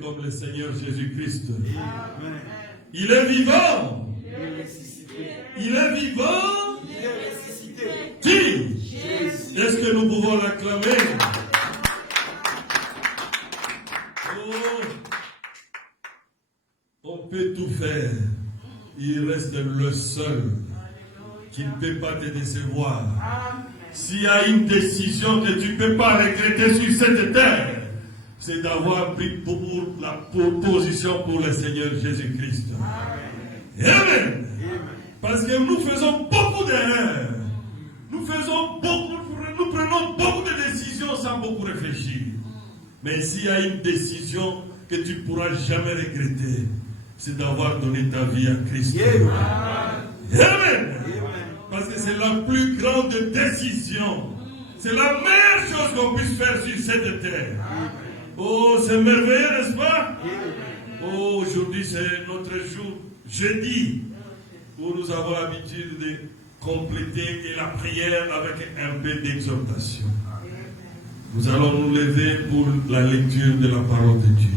Comme le Seigneur Jésus-Christ. Il est vivant. Il est vivant. Qui? Est-ce que nous pouvons l'acclamer? Oh, on peut tout faire. Il reste le seul qui ne peut pas te décevoir. S'il y a une décision que tu ne peux pas regretter sur cette terre, c'est d'avoir pris pour la position pour le Seigneur Jésus-Christ. Amen. Parce que nous faisons beaucoup d'erreurs. Nous prenons beaucoup de décisions sans beaucoup réfléchir. Mais s'il y a une décision que tu ne pourras jamais regretter, c'est d'avoir donné ta vie à Christ. Amen. Parce que c'est la plus grande décision. C'est la meilleure chose qu'on puisse faire sur cette terre. Oh, c'est merveilleux, n'est-ce pas? Oh, aujourd'hui, c'est notre jour, jeudi, où nous avons l'habitude de compléter la prière avec un peu d'exhortation. Nous allons nous lever pour la lecture de la parole de Dieu.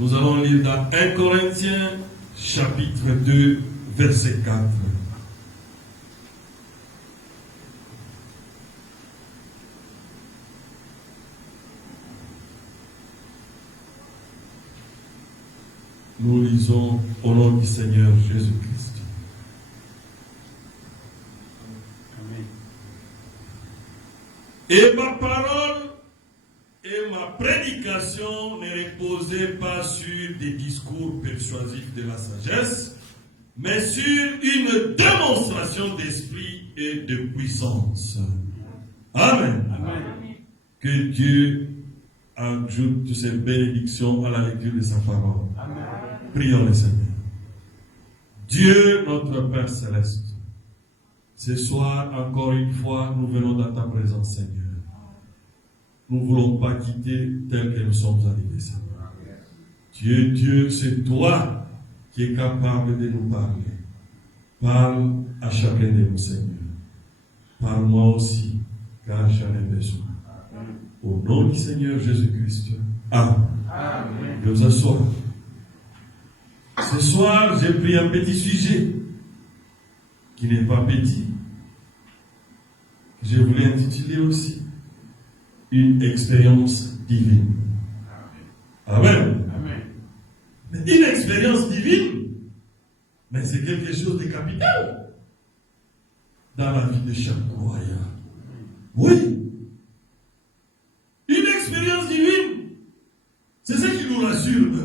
Nous allons lire dans 1 Corinthiens, chapitre 2, verset 4. Nous lisons au nom du Seigneur Jésus-Christ. Amen. Et ma parole et ma prédication ne reposaient pas sur des discours persuasifs de la sagesse, mais sur une démonstration d'esprit et de puissance. Amen. Amen. Que Dieu ajoute ses bénédictions à la lecture de sa parole. Amen. Prions le Seigneur. Dieu, notre Père Céleste, ce soir, encore une fois, nous venons dans ta présence, Seigneur. Nous ne voulons pas quitter tel que nous sommes arrivés, Seigneur. Dieu, c'est toi qui es capable de nous parler. Parle à chacun de nous, Seigneur. Parle-moi aussi, car j'en ai besoin. Au nom du Seigneur Jésus-Christ. Amen. Je vous assois. Ce soir, j'ai pris un petit sujet qui n'est pas petit. Je voulais intituler aussi une expérience divine. Amen. Amen. Mais une expérience divine, mais c'est quelque chose de capital dans la vie de chaque croyant. Oui. Une expérience divine, c'est ce qui nous rassure.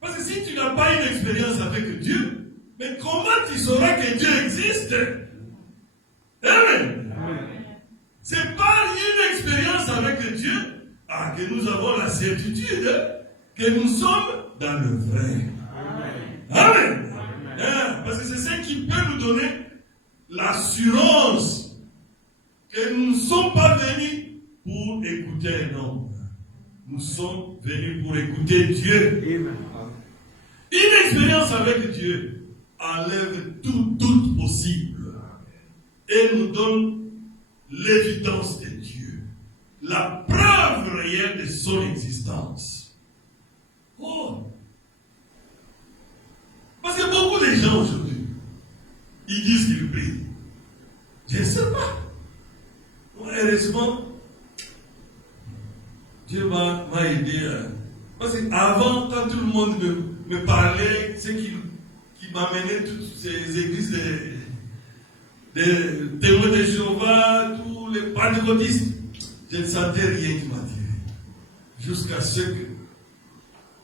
Parce que si tu n'as pas une expérience avec Dieu, mais comment tu sauras que Dieu existe? Amen. C'est par une expérience avec Dieu que nous avons la certitude que nous sommes dans le vrai. Amen. Parce que c'est ce qui peut nous donner l'assurance que nous ne sommes pas venus pour écouter un homme. Nous sommes venus pour écouter Dieu. Amen. Une expérience avec Dieu enlève tout doute possible et nous donne l'évidence de Dieu, la preuve réelle de son existence. Oh! Parce que beaucoup de gens aujourd'hui, ils disent qu'ils prient, Je ne sais pas. Heureusement, Dieu m'a aidé. Parce qu'avant, quand tout le monde me parlait, c'est qui m'amenait toutes ces églises des témoins de Jéhovah, tous les pentecôtistes, je ne sentais rien qui m'attirait. Jusqu'à ce que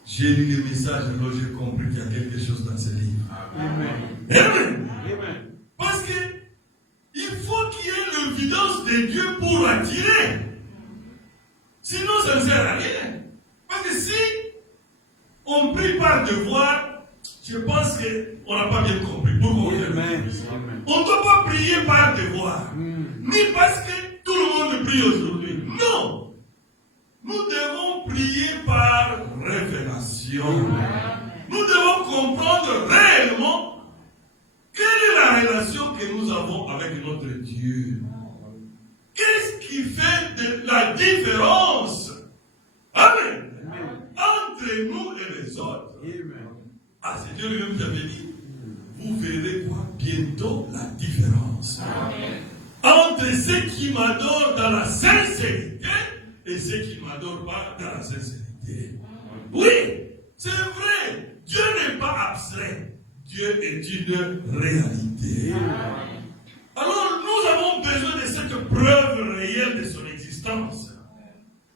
j'ai lu les messages, alors j'ai compris qu'il y a quelque chose dans ce livre. Amen. Amen. Amen. Parce que il faut qu'il y ait l'évidence de Dieu pour attirer. Sinon, ça ne sert à rien. Parce que si on prie par devoir, je pense qu'on n'a pas bien compris. On ne doit pas prier par devoir. Ni parce que tout le monde prie aujourd'hui. Non. Nous devons prier par révélation. Nous devons comprendre réellement quelle est la relation que nous avons avec notre Dieu. Qu'est-ce qui fait de la différence? Amen. Entre nous et les autres. Ah, c'est Dieu lui-même qui avait dit. Vous verrez quoi? Bientôt la différence. Amen. Entre ceux qui m'adorent dans la sincérité et ceux qui ne m'adorent pas dans la sincérité. Oui, c'est vrai. Dieu n'est pas abstrait. Dieu est une réalité. Amen. Alors, nous avons besoin de cette preuve réelle de son existence.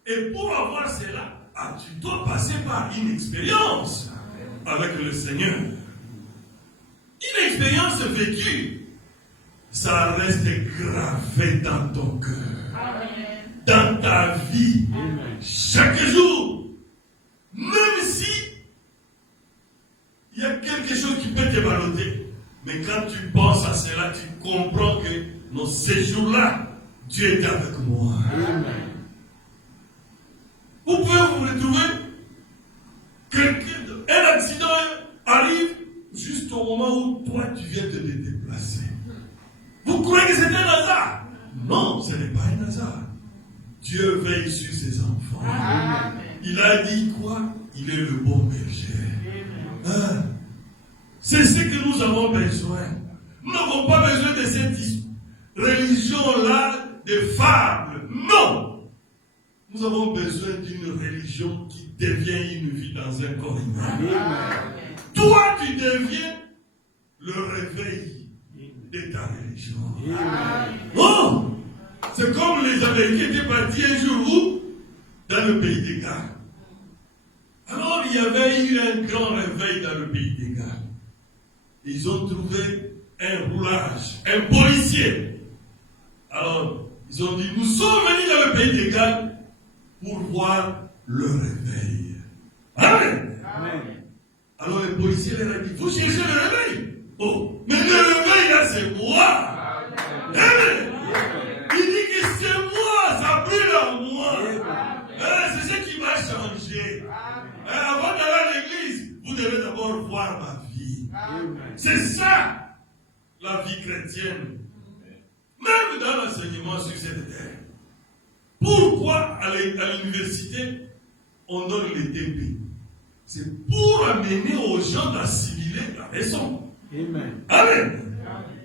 Et pour avoir cela, tu dois passer par une expérience avec le Seigneur. Une expérience vécue, ça reste gravé dans ton cœur, dans ta vie, chaque jour. Même si il y a quelque chose qui peut te balloter, mais quand tu penses à cela, tu comprends que dans ces jours-là, Dieu est avec moi. Amen. Vous pouvez vous retrouver, un accident arrive juste au moment où toi tu viens de te déplacer. Vous croyez que c'est un hasard? Non, ce n'est pas un hasard. Dieu veille sur ses enfants. Amen. Il a dit quoi? Il est le bon berger. Hein? C'est ce que nous avons besoin. Nous n'avons pas besoin de cette religion-là, de fables. Non! Nous avons besoin d'une religion qui devient une vie dans un corps humain. Toi, tu deviens le réveil de ta religion. Oh! C'est comme les Américains étaient partis un jour où? Dans le pays des Galles. Alors, il y avait eu un grand réveil dans le pays des Galles. Ils ont trouvé un roulage, un policier. Alors, ils ont dit, nous sommes venus dans le pays des Galles pour voir le réveil. Amen. Amen. Alors les policiers leur ont dit, vous cherchez le réveil? Oh, mais le réveil là c'est moi. Amen. Il dit que c'est moi, ça brûle en moi. C'est ce qui m'a changé. Avant d'aller à l'église, vous devez d'abord voir ma vie. C'est ça, la vie chrétienne. Même dans l'enseignement sur cette terre. Pourquoi à l'université, on donne les TP? C'est pour amener aux gens d'assimiler la leçon. Amen. Amen.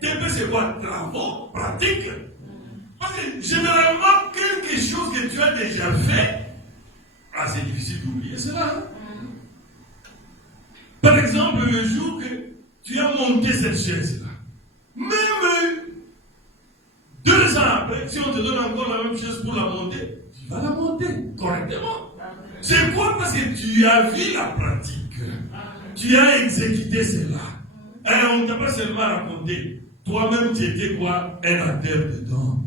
TP, c'est quoi? Travaux pratiques. Parce que généralement, quelque chose que tu as déjà fait, c'est difficile d'oublier cela. Hein? Par exemple, le jour que tu as monté cette chaise-là, même 2 ans après, si on te donne encore la même chose pour la monter, tu vas la monter correctement. C'est quoi? Parce que tu as vu la pratique. Tu as exécuté cela. Et on ne t'a pas seulement raconté. Toi-même, tu étais quoi? Un acteur dedans.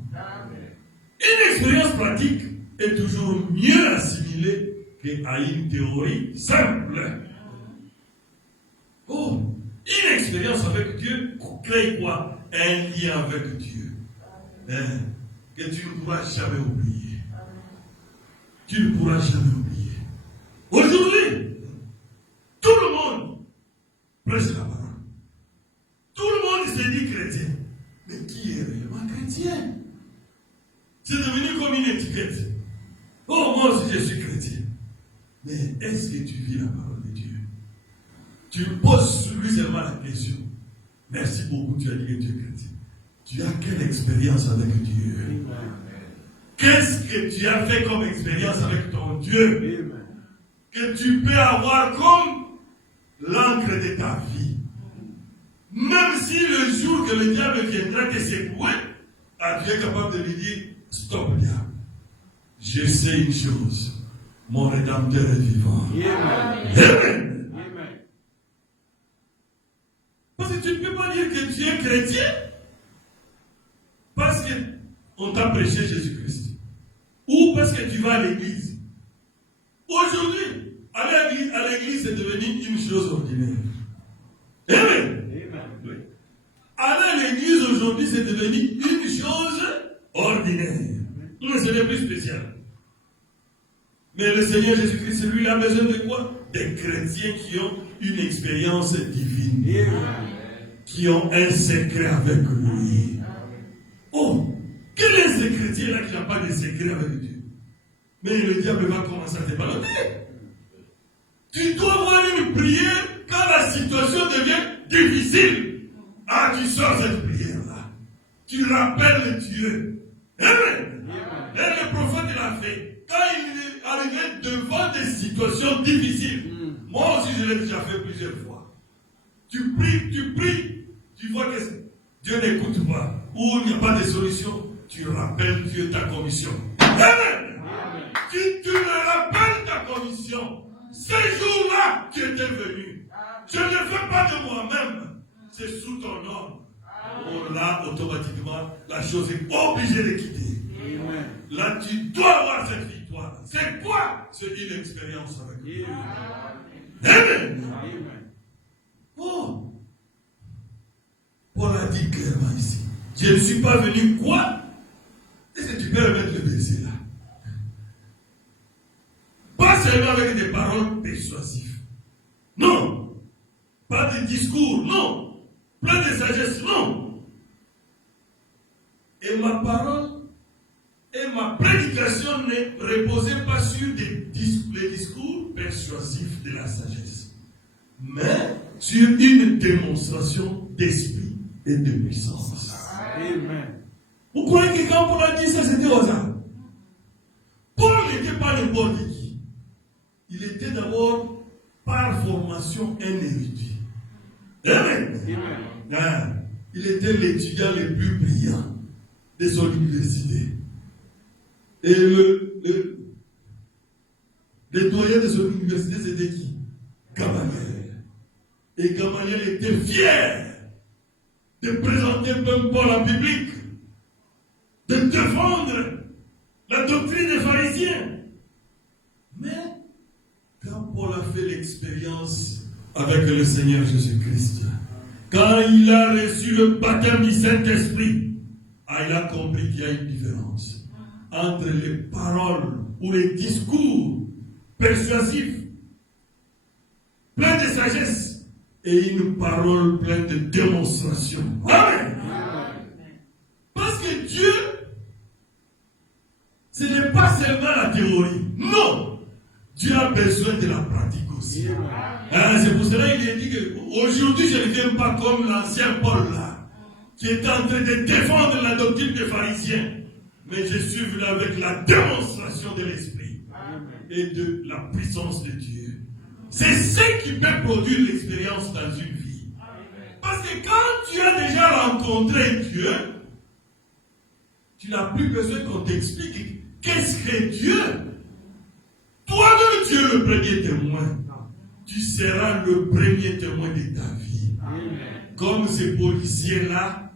Une expérience pratique est toujours mieux assimilée qu'à une théorie simple. Oh, une expérience avec Dieu crée quoi? Un lien avec Dieu. Que tu ne pourras jamais oublier. Tu ne pourras jamais oublier. Aujourd'hui, tout le monde prêche la parole. Tout le monde se dit chrétien. Mais qui est réellement chrétien? C'est devenu comme une étiquette. Oh, moi aussi je suis chrétien. Mais est-ce que tu vis la parole de Dieu? Tu poses sur lui seulement la question. Merci beaucoup, tu as dit que tu es chrétien. Tu as quelle expérience avec Dieu? Qu'est-ce que tu as fait comme expérience avec ton Dieu? Que tu peux avoir comme l'encre de ta vie. Même si le jour que le diable viendra te secouer, Dieu est capable de lui dire, stop diable. Je sais une chose, mon Rédempteur est vivant. Amen. Amen. Parce que tu ne peux pas dire que tu es chrétien parce qu'on t'a prêché Jésus-Christ. Ou parce que tu vas à l'église. Aujourd'hui, aller à l'église est devenu une chose ordinaire. Amen. Oui. Aller à l'église aujourd'hui, c'est devenu une chose ordinaire. Mais ce n'est plus spécial. Mais le Seigneur Jésus-Christ, lui, il a besoin de quoi? Des chrétiens qui ont une expérience divine. Qui ont un secret avec lui. Oh, quel est ce chrétien-là qui n'a pas de secret avec Dieu? Mais le diable va commencer à te balader. Tu dois avoir une prière quand la situation devient difficile. Ah, tu sors cette prière-là. Tu rappelles Dieu. Amen. Et le prophète l'a fait. Quand il est arrivé devant des situations difficiles, moi aussi je l'ai déjà fait plusieurs fois. Tu pries, tu vois que Dieu n'écoute pas, ou il n'y a pas de solution, tu rappelles Dieu ta commission. Amen. Tu me rappelles ta commission. Ces jours-là, tu étais venu. Je ne fais pas de moi-même, c'est sous ton nom. Oh, là, automatiquement, la chose est obligée de quitter. Amen. Là, tu dois avoir cette victoire. C'est quoi? C'est une expérience avec Dieu. Amen. Amen. Oh. Paul a dit clairement ici, je ne suis pas venu quoi? Est-ce que tu peux remettre le verset là? Pas seulement avec des paroles persuasives. Non. Pas de discours, non. Plein de sagesse, non. Et ma parole et ma prédication ne reposaient pas sur les discours persuasifs de la sagesse, mais sur une démonstration d'esprit et de puissance. Amen. Vous croyez que quand Paul a dit ça, c'était au hasard? Paul n'était pas n'importe qui. Il était d'abord, par formation, un érudit. Amen. Amen. Il était l'étudiant le plus brillant de son université. Et le doyen de son université, c'était qui? Gamaliel. Et Gamaliel était fier de présenter Paul en public, de défendre la doctrine des pharisiens. Mais quand Paul a fait l'expérience avec le Seigneur Jésus-Christ, quand il a reçu le baptême du Saint-Esprit, il a compris qu'il y a une différence entre les paroles ou les discours persuasifs, pleins de sagesse, et une parole pleine de démonstration. Amen. Parce que Dieu, ce n'est pas seulement la théorie. Non. Dieu a besoin de la pratique aussi. C'est pour cela qu'il a dit qu'aujourd'hui, je ne viens pas comme l'ancien Paul là, qui était en train de défendre la doctrine des pharisiens. Mais je suis venu avec la démonstration de l'Esprit et de la puissance de Dieu. C'est ce qui peut produire l'expérience dans une vie. Parce que quand tu as déjà rencontré Dieu, tu n'as plus besoin qu'on t'explique qu'est-ce que Dieu. Toi-même, tu es le premier témoin. Tu seras le premier témoin de ta vie. Comme ces policiers-là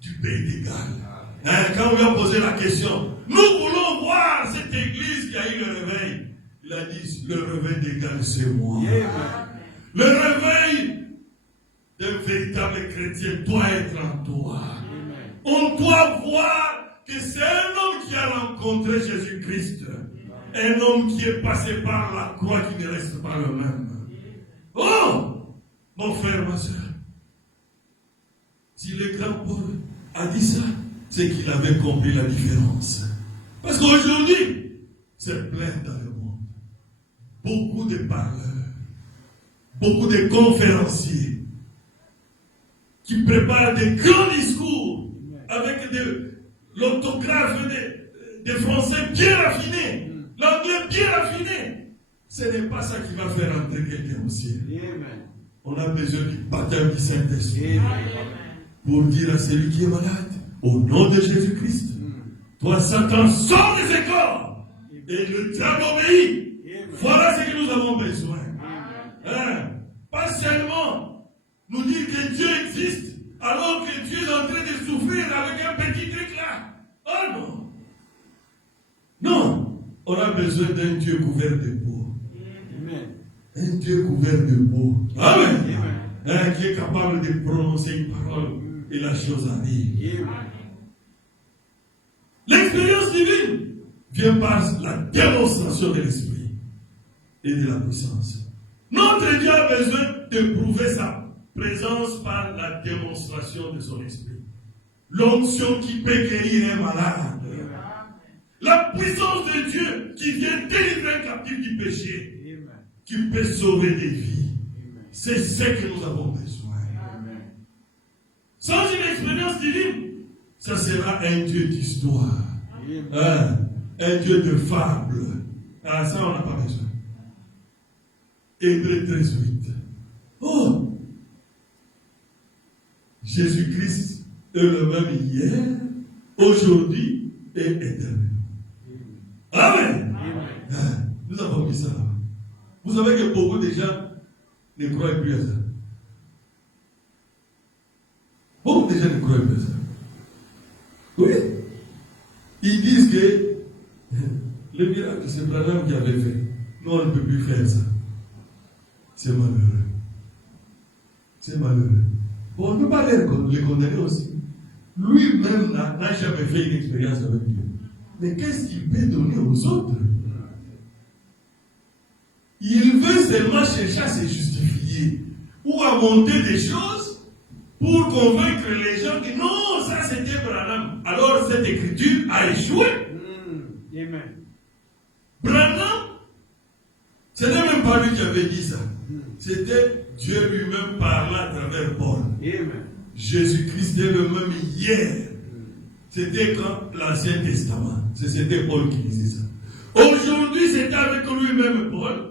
du pays des Galles. Quand on lui a posé la question, nous voulons voir cette église qui a eu le réveil. Il a dit, le réveil des Galles, c'est moi. Le réveil d'un véritable chrétien doit être en toi. On doit voir que c'est un homme qui a rencontré Jésus-Christ. Un homme qui est passé par la croix qui ne reste pas le même. Oh, mon frère, ma soeur, si le grand Paul a dit ça, c'est qu'il avait compris la différence. Parce qu'aujourd'hui, c'est plein dans le monde. Beaucoup de parleurs, beaucoup de conférenciers qui préparent des grands discours l'orthographe des Français bien raffinés, l'anglais bien raffiné. Ce n'est pas ça qui va faire entrer quelqu'un au ciel. On a besoin du baptême du Saint-Esprit pour dire à celui qui est malade, au nom de Jésus-Christ, toi Satan, sors de ses corps et le diable obéit. Voilà ce que nous avons besoin. Pas seulement nous dire que Dieu existe alors que Dieu est en train de souffrir avec un petit truc là. Oh non. Non. On a besoin d'un Dieu couvert de peau. Un Dieu couvert de peau. Amen. Qui est capable de prononcer une parole et la chose arrive. L'expérience divine vient par la démonstration de l'esprit et de la puissance. Notre Dieu a besoin de prouver sa présence par la démonstration de son esprit. L'onction qui peut guérir un malade. La puissance de Dieu qui vient délivrer un captif du péché. Qui peut sauver des vies. C'est ce que nous avons besoin. Sans une expérience divine, ça sera un Dieu d'histoire. Un Dieu de fable. Ça, on n'a pas besoin. Hébreux 13:8. Oh! Jésus-Christ est le même hier, aujourd'hui et éternellement. Amen! Nous avons mis ça là. Vous savez que beaucoup de gens ne croient plus à ça. Beaucoup de gens ne croient plus à ça. Oui. Ils disent que le miracle, c'est Branham qui avait fait. Nous, on ne peut plus faire ça. C'est malheureux. C'est malheureux. Bon, on ne peut pas les condamner aussi. Lui-même n'a jamais fait une expérience avec Dieu. Mais qu'est-ce qu'il peut donner aux autres? Il veut seulement chercher à se justifier ou à monter des choses pour convaincre les gens que non, ça c'était Branham. Alors cette écriture a échoué. Amen. Branham, ce n'est même pas lui qui avait dit ça. C'était Dieu lui-même parlant à travers Paul. Amen. Jésus-Christ est le même hier. C'était quand l'Ancien Testament. C'était Paul qui disait ça. Aujourd'hui, c'est avec lui-même Paul.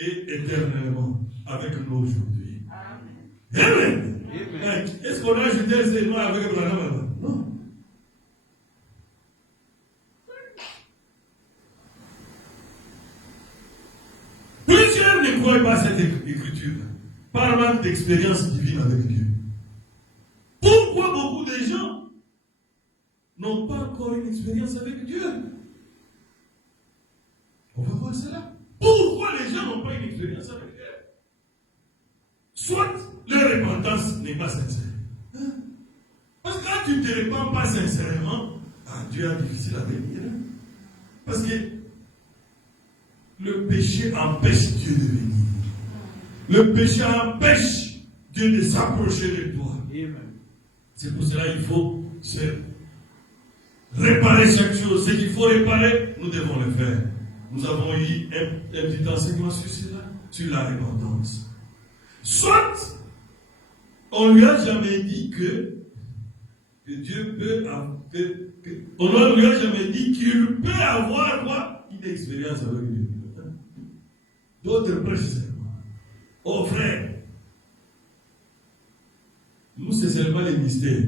Et éternellement avec nous aujourd'hui. Amen. Amen. Est-ce qu'on a ajouté un segment avec Branham? Non. Plusieurs ne croient pas cette écriture par manque d'expérience divine avec Dieu. Pourquoi beaucoup de gens n'ont pas encore une expérience avec Dieu? On va voir cela. Pourquoi les gens n'ont pas une expérience avec Dieu? Soit leur repentance n'est pas sincère. Parce que quand tu ne te répands pas sincèrement, Dieu est difficile à venir. Parce que le péché empêche Dieu de venir. Le péché empêche Dieu de s'approcher de toi. C'est pour cela qu'il faut se réparer chaque chose. Ce qu'il faut réparer, nous devons le faire. Nous avons eu un petit enseignement sur cela, sur la repentance. Soit, on ne lui a jamais dit que Dieu peut on ne lui a jamais dit qu'il peut avoir quoi? Une expérience avec Dieu. D'autres prêchent seulement. Oh frère, nous c'est seulement les mystères.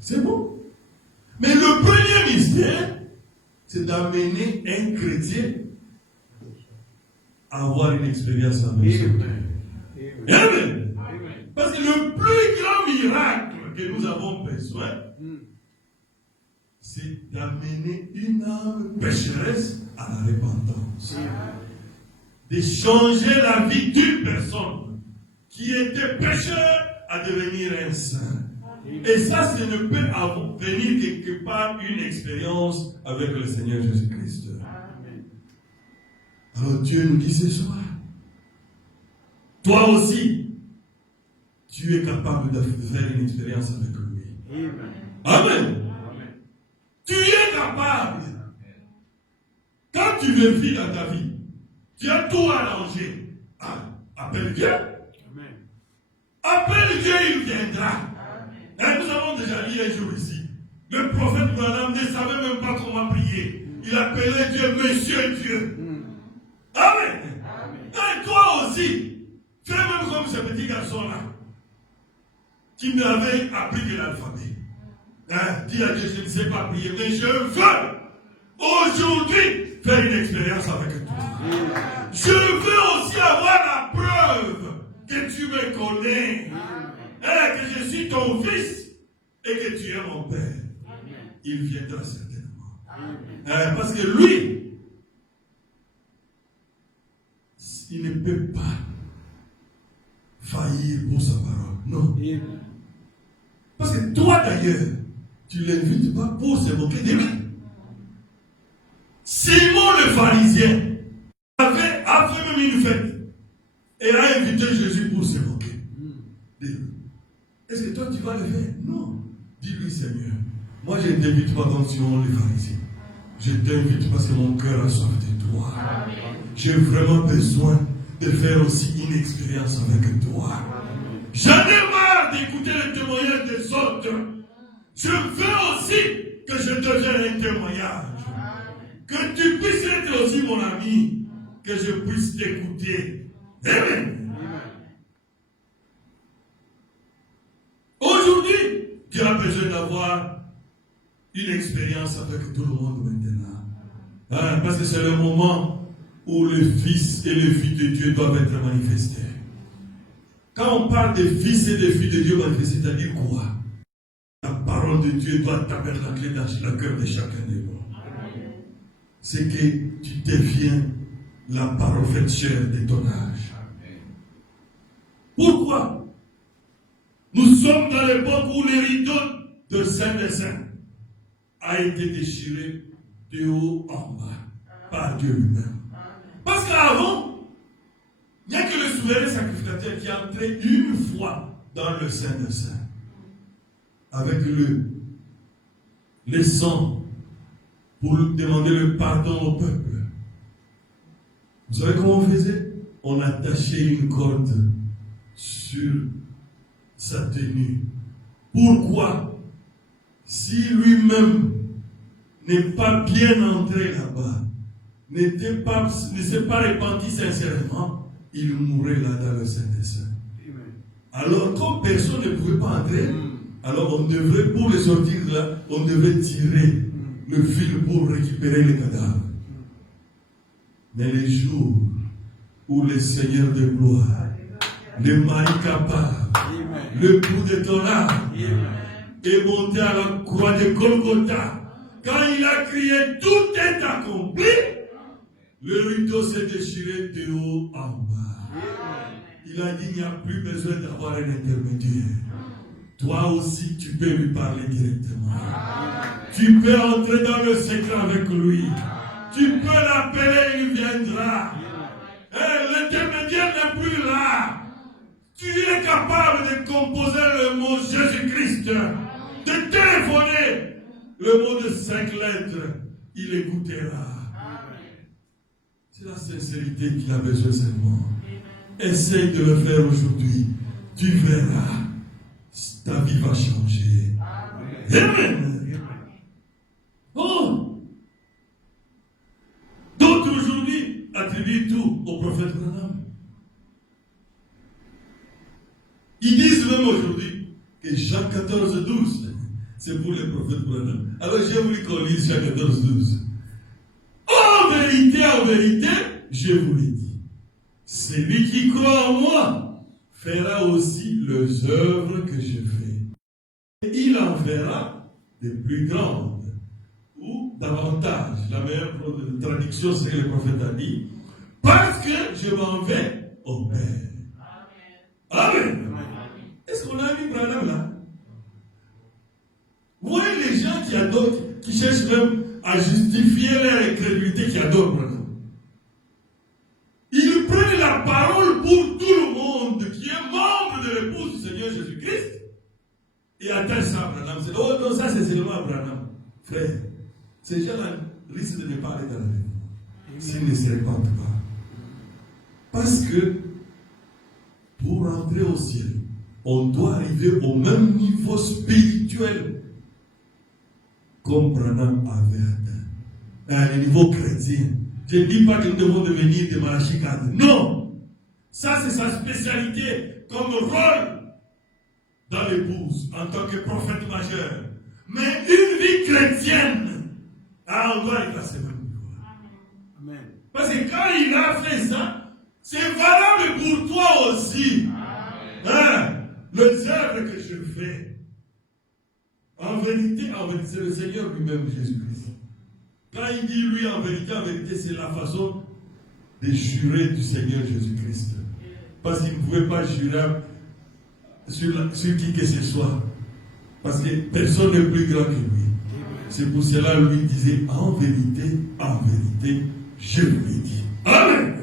C'est bon. Mais le premier mystère, c'est d'amener un chrétien à avoir une expérience avec Dieu. Amen. Parce que le plus grand miracle que nous avons besoin, c'est d'amener une âme pécheresse à la repentance. De changer la vie d'une personne qui était pécheur à devenir un saint. Et ça, ce ne peut venir quelque part une expérience avec le Seigneur Jésus-Christ. Alors Dieu nous dit ce soir, toi aussi, tu es capable de faire une expérience avec lui. Amen. Tu es capable. Quand tu veux vivre dans ta vie, tu as tout arrangé. Appelle Dieu. Appelle Dieu, il viendra. Et nous avons déjà lu un jour ici. Le prophète Branham ne savait même pas comment prier. Il appelait Dieu Monsieur Dieu. Amen. Et toi aussi, fais même comme ce petit garçon-là, qui m'avait appris de l'alphabet. Dis à Dieu, je ne sais pas prier, mais je veux aujourd'hui faire une expérience avec toi. Je veux aussi avoir la preuve que tu me connais, que je suis ton fils et que tu es mon père. Il viendra certainement. Parce que lui, il ne peut pas faillir pour sa parole. Non. Parce que toi d'ailleurs, tu ne l'invites pas pour se moquer de lui. Simon le pharisien avait fait même une fête et a invité Jésus pour se moquer. Est-ce que toi tu vas le faire? Non. Dis-lui, Seigneur, moi je ne t'invite pas comme Simon le pharisien. Je t'invite parce que mon cœur a soif de toi. J'ai vraiment besoin de faire aussi une expérience avec toi. J'en ai marre d'écouter les témoignages des autres. Je veux aussi que je devienne un témoignage. Que tu puisses être aussi mon ami. Que je puisse t'écouter. Amen. Aujourd'hui, tu as besoin d'avoir une expérience avec tout le monde maintenant. Parce que c'est le moment où le Fils et les filles de Dieu doivent être manifestés. Quand on parle des fils et des filles de Dieu manifestés, c'est-à-dire quoi? La parole de Dieu doit tabernacler dans le cœur de chacun de nous. C'est que tu deviens la parole faite chair de ton âge. Pourquoi? Nous sommes dans l'époque où le rideau de Saint des Saints a été déchiré de haut en bas par Dieu lui-même. Parce qu'avant, il n'y a que le souverain sacrificateur qui est entré une fois dans le Saint des Saints avec le sang pour demander le pardon au peuple. Vous savez comment on faisait? On attachait une corde sur sa tenue. Pourquoi? Si lui-même n'est pas bien entré là-bas, ne s'est pas repenti sincèrement, il mourrait là dans le Saint des Saints. Alors, comme personne ne pouvait pas entrer, alors on devrait, pour les sortir là, on devrait tirer le fil pour récupérer les cadavres. Mais les jours où le Seigneur de gloire, le mari capable, le bout de ton âme, est monté à la croix de Golgotha, quand il a crié tout est accompli, le rideau s'est déchiré de haut en bas. Il a dit il n'y a plus besoin d'avoir un intermédiaire. Toi aussi tu peux lui parler directement. Tu peux entrer dans le secret avec lui. Tu peux l'appeler, il viendra. L'intermédiaire n'est plus là. Tu es capable de composer le mot Jésus-Christ, de téléphoner le mot de 5 lettres, il écoutera. C'est la sincérité qu'il a besoin seulement. Essaye de le faire aujourd'hui. Tu verras, ta vie va changer. Amen. Oh! D'autres aujourd'hui attribuent tout au prophète Branham. Ils disent même aujourd'hui que Jean 14, 12, c'est pour le prophète Branham. Alors j'ai voulu qu'on lise Jean 14, 12. En vérité, je vous l'ai dit. Celui qui croit en moi fera aussi les œuvres que je fais. Et il en fera de plus grandes ou davantage. La meilleure traduction, c'est que le prophète a dit, parce que je m'en vais au Père. Amen. Est-ce qu'on a vu Branham là? Vous voyez les gens qui adorent, qui cherchent même à justifier leur incrédulité, qui adorent Branham. Ils prennent la parole pour tout le monde qui est membre de l'épouse du Seigneur Jésus-Christ et attachent ça à Branham. Oh non, ça c'est seulement à Branham. Frère, ces gens-là risquent de ne pas aller dans la vie s'ils ne se répandent pas. Parce que pour entrer au ciel, on doit arriver au même niveau spirituel comme Branham avait atteint. À le niveau chrétien. Je ne dis pas que nous devons devenir des malachicades. Non! Ça, c'est sa spécialité comme rôle dans l'épouse, en tant que prophète majeur. Mais une vie chrétienne, on doit y passer même. Amen. Parce que quand il a fait ça, c'est valable pour toi aussi. Hein? Les œuvres que je fais. En vérité, c'est le Seigneur lui-même, Jésus-Christ. Quand il dit lui en vérité, c'est la façon de jurer du Seigneur Jésus-Christ. Parce qu'il ne pouvait pas jurer sur qui que ce soit. Parce que personne n'est plus grand que lui. C'est pour cela lui disait en vérité, je vous l'ai dit. Amen.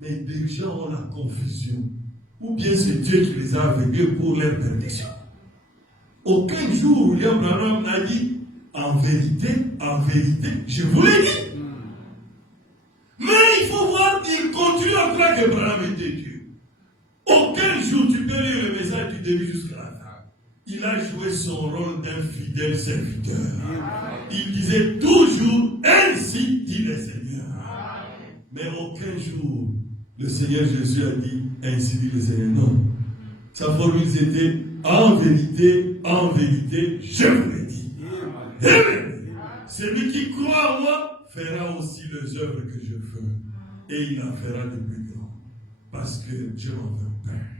Mais des gens ont la confusion. Ou bien c'est Dieu qui les a aveuglés pour leur perdition. Aucun jour, William Branham n'a dit en vérité, je vous l'ai dit. Mais il faut voir qu'il continue à croire que Branham était Dieu. Aucun jour tu peux lire le message du début jusqu'à la fin. Il a joué son rôle d'un fidèle serviteur. Il disait toujours ainsi dit le Seigneur. Mais aucun jour le Seigneur Jésus a dit ainsi dit le Seigneur. Non. Sa formule c'était en vérité, je vous l'ai dit. Amen. Celui qui croit en moi fera aussi les œuvres que je fais. Et il en fera de plus grands. Parce que je m'en veux Père.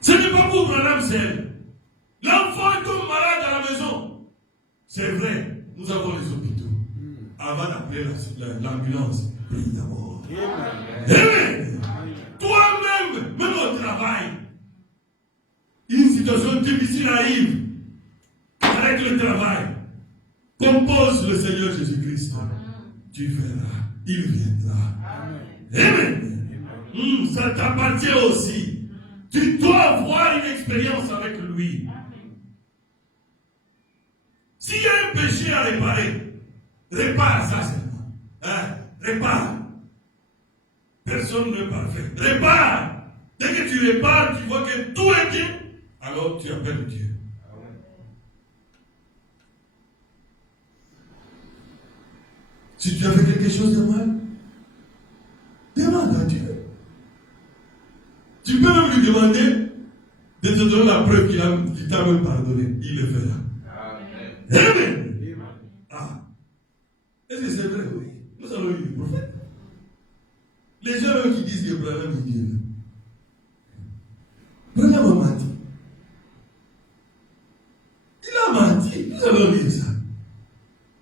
Ce n'est pas pour Branham seul. L'enfant est comme malade à la maison. C'est vrai, nous avons les hôpitaux. Avant d'appeler l'ambulance, prie d'abord. Amen. Toi-même, même au travail, une situation difficile arrive. Avec le travail, compose le Seigneur Jésus-Christ. Tu verras, il viendra. Amen. Ça t'appartient aussi. Tu dois avoir une expérience avec lui. S'il y a un péché à réparer, répare ça seulement. Répare. Personne n'est parfait. Répare. Dès que tu répares, tu vois que tout est bien, alors tu appelles Dieu. Si tu as fait quelque chose de mal, demande à Dieu. Tu peux même lui demander de te donner la preuve qu'il t'a même pardonné. Il le fera. Amen. Est-ce que c'est vrai? Oui. Nous allons lire le prophète. Les gens qui disent que Branham est Dieu. Branham a menti. Il a menti. Nous allons lire ça.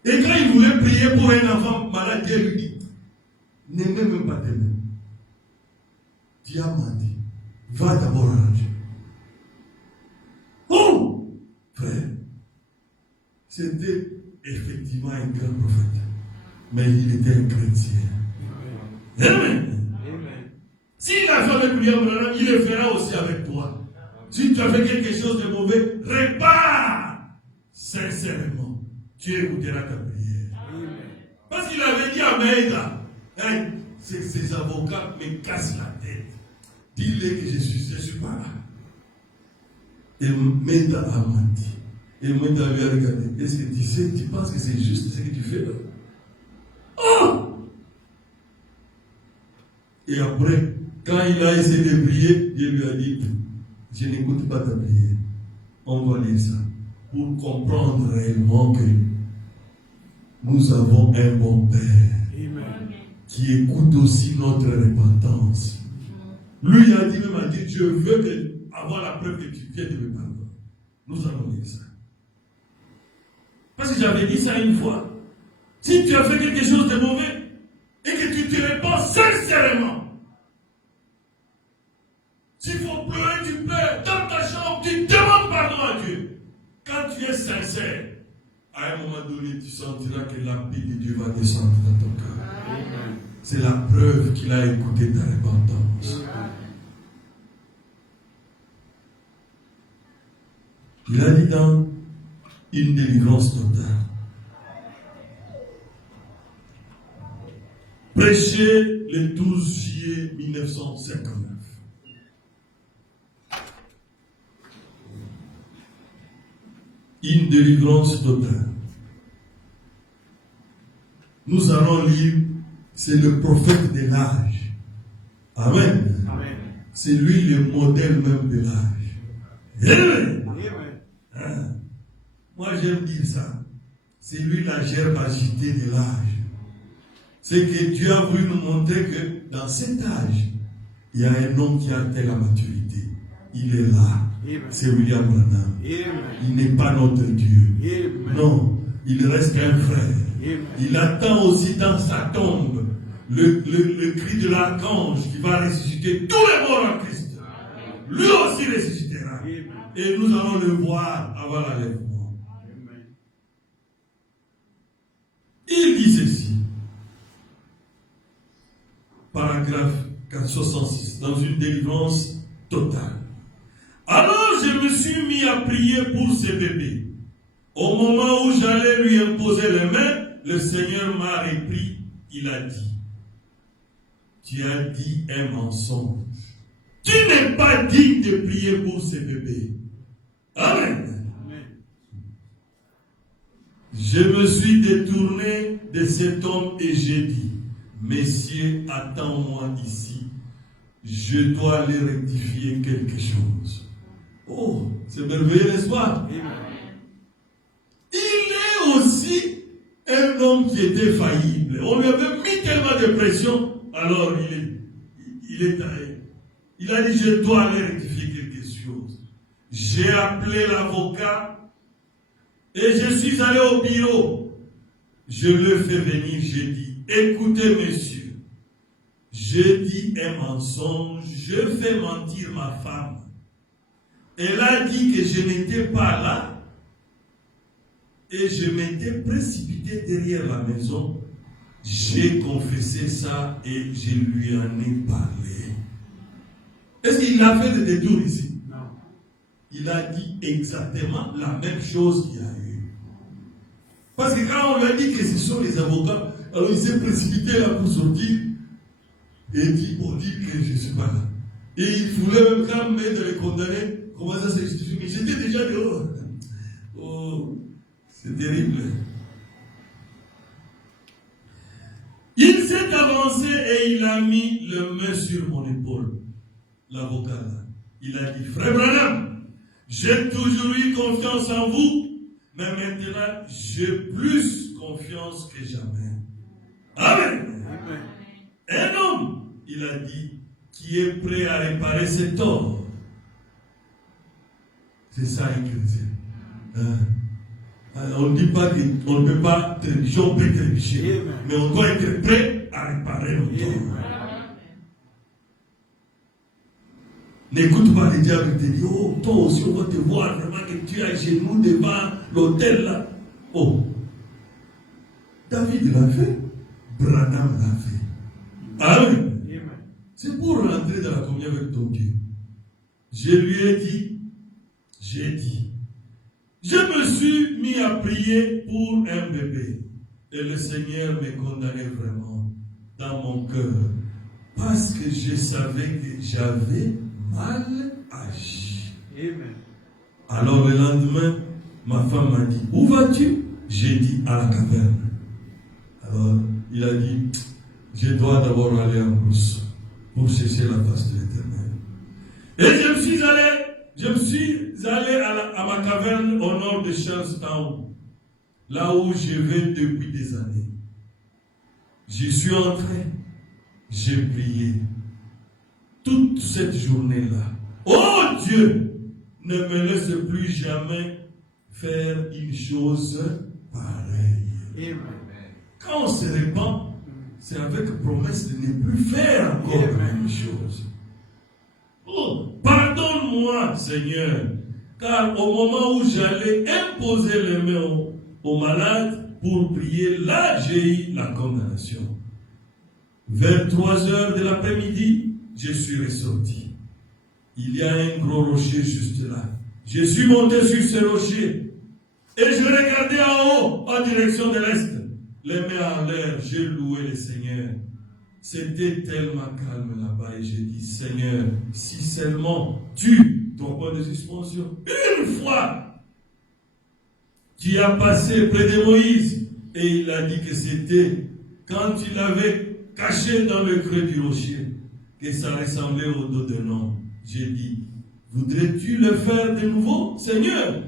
Et quand il voulait prier pour un enfant malade, Dieu lui dit, n'aimez même pas tes mains. Tu as menti. Va d'abord à Dieu. Oh! Frère, c'était effectivement un grand prophète. Mais il était un chrétien. Amen. S'il a fait avec William Branham, il le fera aussi avec toi. Si tu as fait quelque chose de mauvais, répare sincèrement. Tu écouteras ta prière. Parce qu'il avait dit à Maïda, ces avocats me cassent la tête. Dis-le que je suis pas là. Et Maïda a menti. Et Maïda lui a regardé. Est-ce que tu penses que c'est juste ce que tu fais là? Oh! Et après, quand il a essayé de prier, Dieu lui a dit, je n'écoute pas ta prière. On va lire ça. Pour comprendre réellement que nous avons un bon Père. Amen. Qui écoute aussi notre repentance. Lui a dit même à Dieu, je veux avoir la preuve que tu viens de me pardonner. Nous allons lire ça. Parce que j'avais dit ça une fois. Si tu as fait quelque chose de mauvais et que tu te répands sincèrement, s'il faut pleurer, tu pleures. Dans ta chambre, tu demandes pardon à Dieu. Quand tu es sincère, à un moment donné, tu sentiras que la paix de Dieu va descendre dans ton cœur. Amen. C'est la preuve qu'il a écouté ta repentance. Amen. Il a dit dans une délivrance totale. Prêché le 12 juillet 1959. une délivrance totale. Nous allons lire, c'est le prophète de l'âge. Amen. Amen. C'est lui le modèle même de l'âge. Amen. Hein? Moi j'aime dire ça. C'est lui la gerbe agitée de l'âge. C'est que Dieu a voulu nous montrer que dans cet âge, il y a un homme qui a atteint la maturité. Il est là. C'est William Branham. Il n'est pas notre Dieu. Non, il reste un frère. Il attend aussi dans sa tombe le cri de l'archange qui va ressusciter tous les morts en Christ. Lui aussi ressuscitera. Et nous allons le voir avant l'enlèvement. Il dit ceci. Paragraphe 466, dans une délivrance totale. Alors je me suis mis à prier pour ce bébé. Au moment où j'allais lui imposer les mains, le Seigneur m'a repris. Il a dit, tu as dit un mensonge. Tu n'es pas digne de prier pour ce bébé. Amen. Je me suis détourné de cet homme et j'ai dit, messieurs, attends-moi ici. Je dois aller rectifier quelque chose. Oh, c'est merveilleux, n'est-ce pas? Il est aussi un homme qui était faillible. On lui avait mis tellement de pression. Alors il a dit, je dois aller rectifier quelque chose. J'ai appelé l'avocat et je suis allé au bureau. Je le fais venir, j'ai dit, écoutez monsieur, j'ai dit un mensonge, je fais mentir ma femme. Elle a dit que je n'étais pas là et je m'étais précipité derrière la maison. J'ai confessé ça et je lui en ai parlé. Est-ce qu'il a fait le détour ici? Non. Il a dit exactement la même chose qu'il y a eu. Parce que quand on lui a dit que ce sont les avocats, alors il s'est précipité là pour sortir et dit pour dire que je ne suis pas là. Et il voulait même quand même les condamner. Comment ça se justifie? Mais j'étais déjà dehors. Oh, c'est terrible. Il s'est avancé et il a mis le main sur mon épaule. L'avocat là. Il a dit, frère Branham, j'ai toujours eu confiance en vous, mais maintenant j'ai plus confiance que jamais. Amen. Amen. Un homme, il a dit, qui est prêt à réparer ses torts. C'est ça un chrétien. On ne dit pas qu'on ne peut pas trébucher, on peut trébucher. Mais on doit être prêt à réparer nos torts. N'écoute pas les diables qui te disent, oh, toi aussi on va te voir, vraiment que tu es à genoux devant l'autel là. Oh, David l'a fait, Branham l'a fait. Amen. C'est pour rentrer dans la communion avec ton Dieu. Je lui ai dit, je me suis mis à prier pour un bébé. Et le Seigneur me condamnait vraiment dans mon cœur. Parce que je savais que j'avais mal agi. Amen. Alors le lendemain, ma femme m'a dit, où vas-tu? J'ai dit, à la caverne. Alors il a dit, je dois d'abord aller en brousse pour chercher la face de l'Éternel. Et je me suis allé à ma caverne au nord de Charlestown, là où je vais depuis des années. J'y suis entré, j'ai prié toute cette journée-là. Oh Dieu, ne me laisse plus jamais faire une chose pareille. Amen. Quand on se répand, c'est avec promesse de ne plus faire encore la même chose. Oh, pardonne-moi, Seigneur, car au moment où j'allais imposer les mains aux malades pour prier, là j'ai eu la condamnation. Vers 3h de l'après-midi, je suis ressorti. Il y a un gros rocher juste là. Je suis monté sur ce rocher et je regardais en haut, en direction de l'est. Les mains en l'air, j'ai loué le Seigneur. C'était tellement calme là-bas et j'ai dit, Seigneur, si seulement tu, ton point de suspension, une fois, Tu as passé près de Moïse et il a dit que c'était quand tu l'avais caché dans le creux du rocher que ça ressemblait au dos d'un homme. J'ai dit, voudrais-tu le faire de nouveau, Seigneur,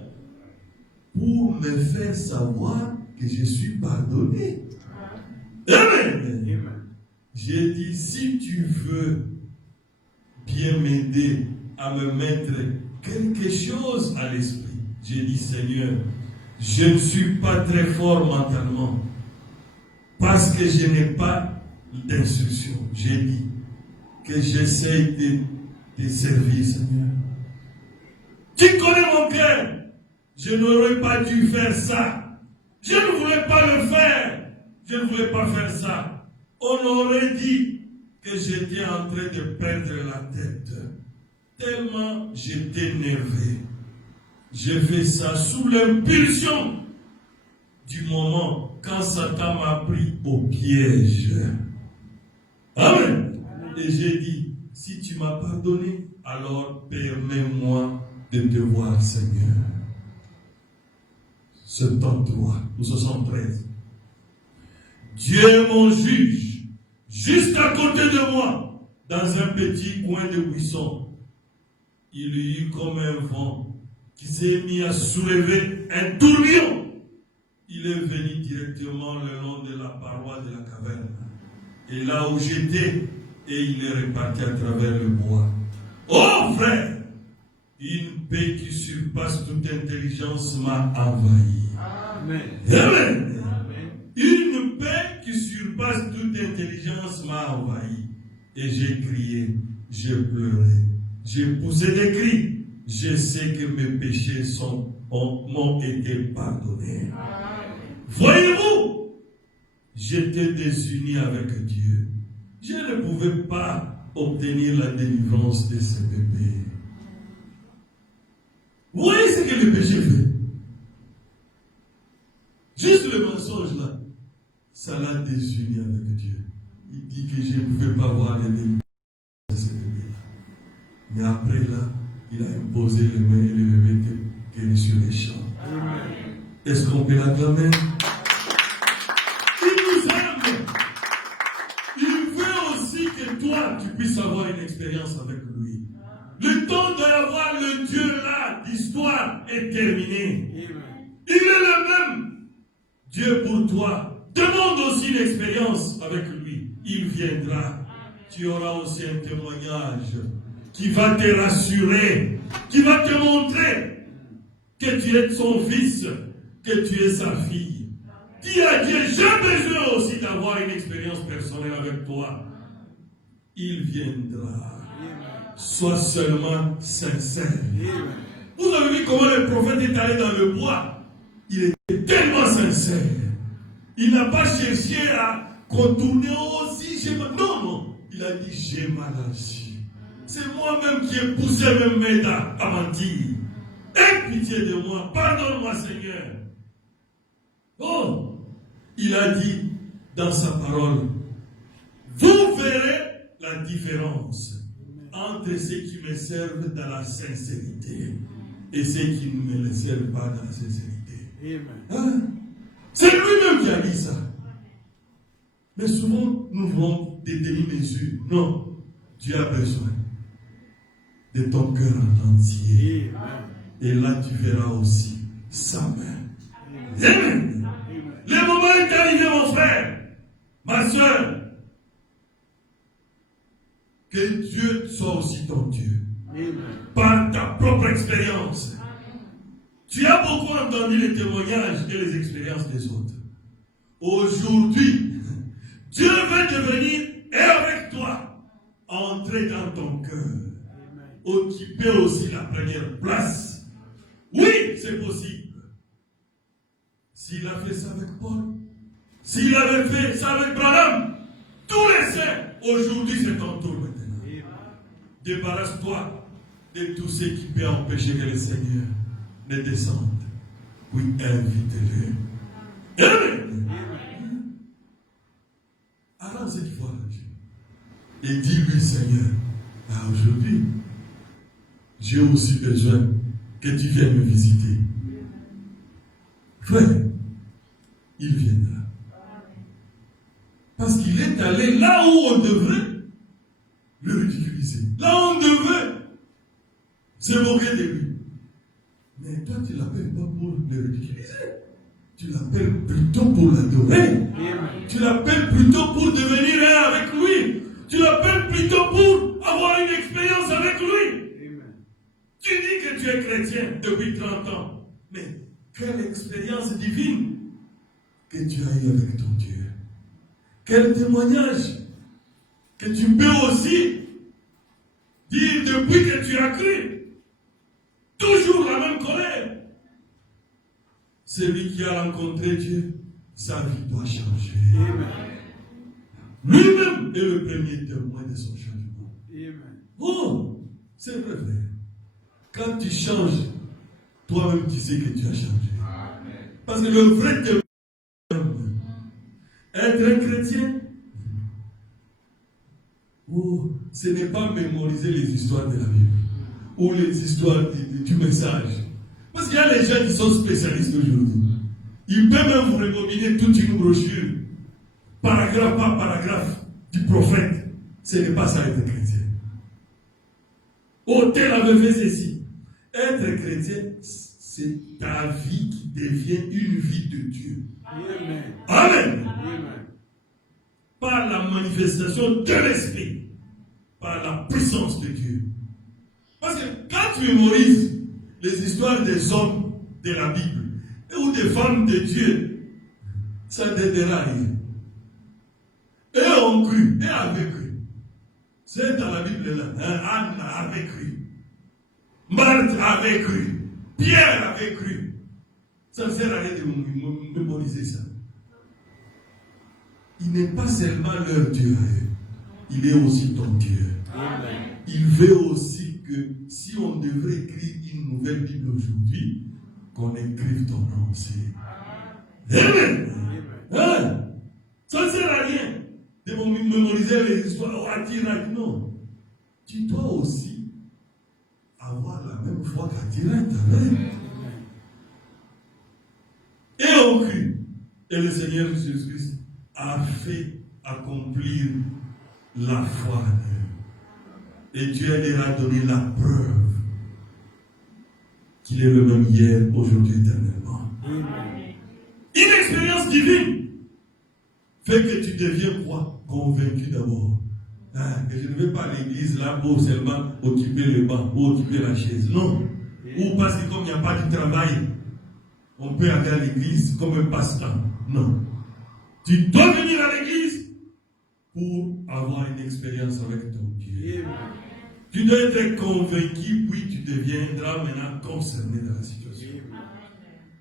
pour me faire savoir que je suis pardonné? Amen. J'ai dit, si tu veux bien m'aider à me mettre quelque chose à l'esprit, j'ai dit, Seigneur, je ne suis pas très fort mentalement parce que je n'ai pas d'instruction. J'ai dit que j'essaie de te servir, Seigneur. Tu connais mon cœur. Je n'aurais pas dû faire ça. Je ne voulais pas le faire. Je ne voulais pas faire ça. On aurait dit que j'étais en train de perdre la tête. Tellement j'étais énervé. J'ai fait ça sous l'impulsion du moment quand Satan m'a pris au piège. Amen. Et j'ai dit, si tu m'as pardonné, alors permets-moi de te voir, Seigneur. 73 ou 73. Dieu est mon juge, juste à côté de moi, dans un petit coin de buisson. Il y eut comme un vent qui s'est mis à soulever un tourbillon. Il est venu directement le long de la paroi de la caverne. Et là où j'étais, et il est reparti à travers le bois. Oh frère, une paix qui surpasse toute intelligence m'a envahi. Amen. Amen. Une paix qui surpasse toute intelligence m'a envahi. Et j'ai crié, j'ai pleuré, j'ai poussé des cris. Je sais que mes péchés m'ont été pardonnés. Voyez-vous, j'étais désuni avec Dieu. Je ne pouvais pas obtenir la délivrance de ce bébé. Vous voyez ce que le péché fait? Juste le mensonge là, ça l'a désuni avec Dieu. Il dit que je ne pouvais pas voir les délivrance de ce bébé-là. Mais après là, il a imposé les mains et le bébé qui est sur les champs. Est-ce qu'on peut l'acclamer? Il nous aime. Il veut aussi que toi, tu puisses avoir une expérience avec lui. Le temps d'avoir le Dieu là, l'histoire est terminée. Il est le même Dieu pour toi. Demande aussi une expérience avec lui. Il viendra. Tu auras aussi un témoignage qui va te rassurer, qui va te montrer que tu es son fils, que tu es sa fille. Dis à Dieu, j'ai besoin aussi d'avoir une expérience personnelle avec toi. Il viendra. Sois seulement sincère. Vous avez vu comment le prophète est allé dans le bois? Il était tellement sincère. Il n'a pas cherché à contourner aussi. Non, non. Il a dit, j'ai mal agi. C'est moi-même qui ai poussé même Méda à mentir. Aie pitié de moi. Pardonne-moi, Seigneur. Oh, il a dit dans sa parole, vous verrez la différence entre ceux qui me servent dans la sincérité et ceux qui ne me servent pas dans la sincérité. Hein? C'est lui-même qui a dit ça. Mais souvent, nous voulons des demi-mesures. Non, Dieu a besoin de ton cœur en entier. Et là, tu verras aussi sa main. Amen. Le moment est arrivé, mon frère, ma soeur. Que Dieu soit aussi ton Dieu. Par ta propre expérience. Tu as beaucoup entendu les témoignages et les expériences des autres. Aujourd'hui, Dieu veut devenir et avec toi, entrer dans ton cœur. Occuper aussi la première place. Oui, c'est possible. S'il a fait ça avec Paul, s'il avait fait ça avec Branham, tous les saints, aujourd'hui c'est ton tour maintenant. Débarrasse-toi de tout ce qui peut empêcher que le Seigneur ne descende. Oui, invite-le. Amen. Alors cette fois, et dis-lui, Seigneur, aujourd'hui, j'ai aussi besoin que tu viennes me visiter. frère, il viendra. Parce qu'il est allé là où on devrait le ridiculiser. Là où on devrait se moquer de lui. Mais toi, tu ne l'appelles pas pour le ridiculiser. Tu l'appelles plutôt pour l'adorer. Tu l'appelles plutôt pour devenir un avec lui. Tu l'appelles plutôt pour avoir une expérience avec lui. Tu dis que tu es chrétien depuis 30 ans. Mais quelle expérience divine que tu as eue avec ton Dieu. Quel témoignage que tu peux aussi dire depuis que tu as cru. Toujours la même colère. Celui qui a rencontré Dieu, sa vie doit changer. Lui-même est le premier témoin de son changement. Oh, c'est vrai, frère. Quand tu changes, toi-même tu sais que tu as changé. Parce que le vrai témoin, être un chrétien, oh, ce n'est pas mémoriser les histoires de la Bible ou les histoires du message. Parce qu'il y a les gens qui sont spécialistes aujourd'hui. Ils peuvent même vous rebobiner toute une brochure, paragraphe par paragraphe, du prophète. Ce n'est pas ça être chrétien. Oh, tel avait fait ceci. Être chrétien, c'est ta vie qui devient une vie de Dieu. Amen. Amen. Par la manifestation de l'Esprit, par la puissance de Dieu. Parce que quand tu mémorises les histoires des hommes de la Bible ou des femmes de Dieu, ça ne t'aidera rien. Et ont cru, et avaient cru. C'est dans la Bible là. Anne avait cru. Marthe avait cru. Pierre avait cru. Ça ne sert à rien de mémoriser ça. Il n'est pas seulement leur Dieu à eux. Il est aussi ton Dieu. Amen. Il veut aussi que si on devrait écrire une nouvelle Bible aujourd'hui, qu'on écrive ton nom aussi. Amen. Hein? Ça ne sert à rien de mémoriser les histoires. Non. Tu dois aussi avoir la même foi qu'Atirette. Amen. Et on cru. Et le Seigneur Jésus-Christ a fait accomplir la foi. Et Dieu leur a donné la preuve qu'il est le même hier, aujourd'hui, éternellement. Une expérience divine fait que tu deviens quoi? Convaincu d'abord. Que je ne vais pas à l'église là pour seulement occuper le banc, pour occuper la chaise. Non. Ou parce que comme il n'y a pas de travail, on peut aller à l'église comme un passe-temps. Non. Tu dois venir à l'église pour avoir une expérience avec ton Dieu. Tu dois être convaincu, puis tu deviendras maintenant concerné dans la situation.